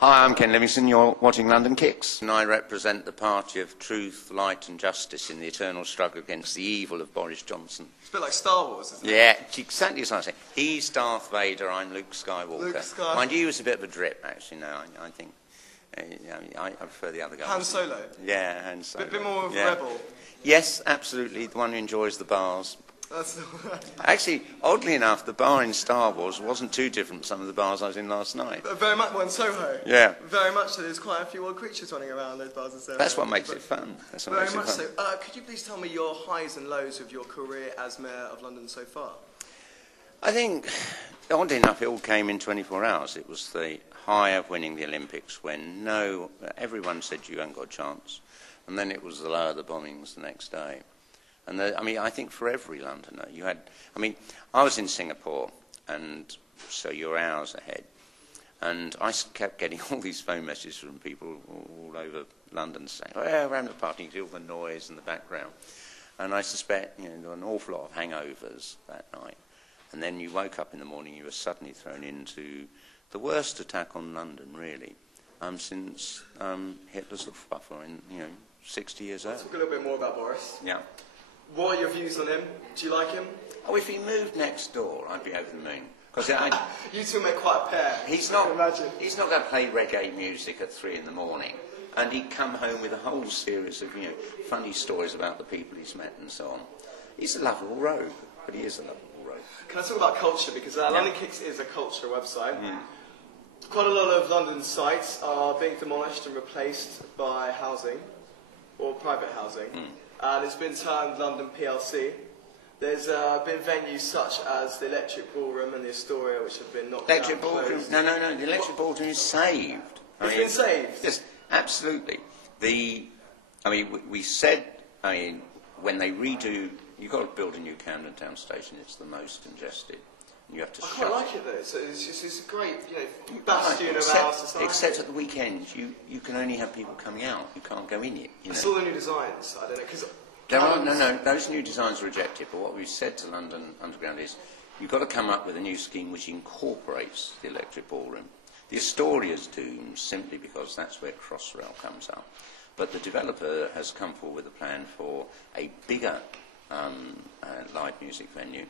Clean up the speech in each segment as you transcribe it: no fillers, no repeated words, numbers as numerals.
Hi, I'm Ken Livingstone. You're watching London Kicks. And I represent the party of truth, light and justice in the eternal struggle against the evil of Boris Johnson. It's a bit like Star Wars, isn't it? Yeah, exactly as I say. He's Darth Vader, I'm Luke Skywalker. Luke Skywalker. Mind you, he was a bit of a drip, actually. No, I think... I prefer the other guy. Han Solo? Yeah, Han Solo. Bit more of a rebel? Yes, absolutely. The one who enjoys the bars. That's Actually, oddly enough, the bar in Star Wars wasn't too different from some of the bars I was in last night. Very much, well, in Soho. Yeah. Very much so. There's quite a few old creatures running around those bars in Soho. That's what makes it fun. That's what very makes much it fun. so. Could you please tell me your highs and lows of your career as Mayor of London so far? I think, oddly enough, it all came in 24 hours. It was the high of winning the Olympics when everyone said you haven't got a chance. And then it was the low of the bombings the next day. And I think for every Londoner, I was in Singapore, and so you're hours ahead. And I kept getting all these phone messages from people all over London saying, oh, yeah, we're having a party, you can hear all the noise in the background. And I suspect, there were an awful lot of hangovers that night. And then you woke up in the morning, you were suddenly thrown into the worst attack on London, really, since Hitler's Luftwaffe in, 60 years old. Let's talk a little bit more about Boris. Yeah. What are your views on him? Do you like him? Oh, if he moved next door, I'd be over the moon. Because you two make quite a pair. He's not going to play reggae music at 3 in the morning, and he'd come home with a whole series of funny stories about the people he's met and so on. He's a lovable rogue, but he is a lovable rogue. Can I talk about culture? Because London Kicks is a culture website. Mm. Quite a lot of London sites are being demolished and replaced by housing, or private housing. Mm. And it's been termed London PLC. There's been venues such as the Electric Ballroom and the Astoria, which have been knocked down. Electric Ballroom? No. The Electric Ballroom is saved. It's been saved? Yes, absolutely. We said, when they redo, you've got to build a new Camden Town station. It's the most congested. You have to I quite like it though. So it's a great, bastion of our society. Except at the weekends, you can only have people coming out. You can't go in it. I saw the new designs. I don't know because no. Those new designs are rejected. But what we've said to London Underground is, you've got to come up with a new scheme which incorporates the Electric Ballroom. The Astoria's doomed simply because that's where Crossrail comes up. But the developer has come forward with a plan for a bigger live music venue,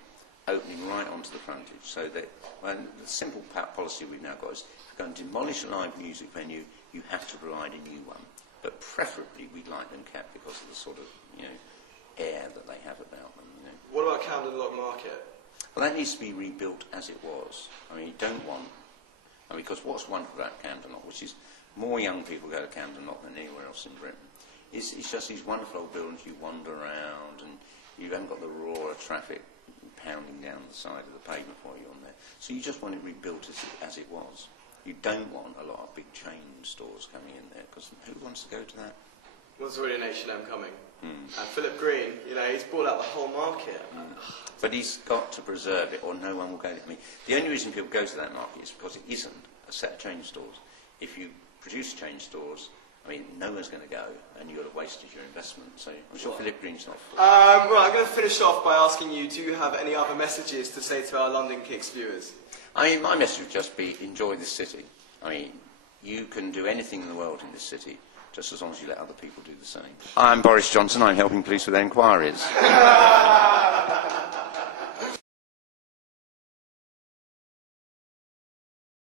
opening right onto the frontage, so that the simple policy we've now got is if you're going to demolish a live music venue, you have to provide a new one. But preferably we'd like them kept because of the sort of air that they have about them. What about Camden Lock Market? Well, that needs to be rebuilt as it was. You don't want... because what's wonderful about Camden Lock, which is more young people go to Camden Lock than anywhere else in Britain, it's just these wonderful old buildings you wander around and you haven't got the roar of traffic pounding down the side of the pavement for you on there. So you just want it rebuilt as it was. You don't want a lot of big chain stores coming in there, because who wants to go to that? Well, there's already an H&M coming. And Philip Green, he's bought out the whole market. But he's got to preserve it, or no one will go there. The only reason people go to that market is because it isn't a set of chain stores. If you produce chain stores, no one's going to go, and you've got to waste your investment. So I'm sure Philip Green's not. Right, I'm going to finish off by asking you, do you have any other messages to say to our London Kicks viewers? My message would just be, enjoy this city. You can do anything in the world in this city, just as long as you let other people do the same. I'm Boris Johnson. I'm helping police with their inquiries.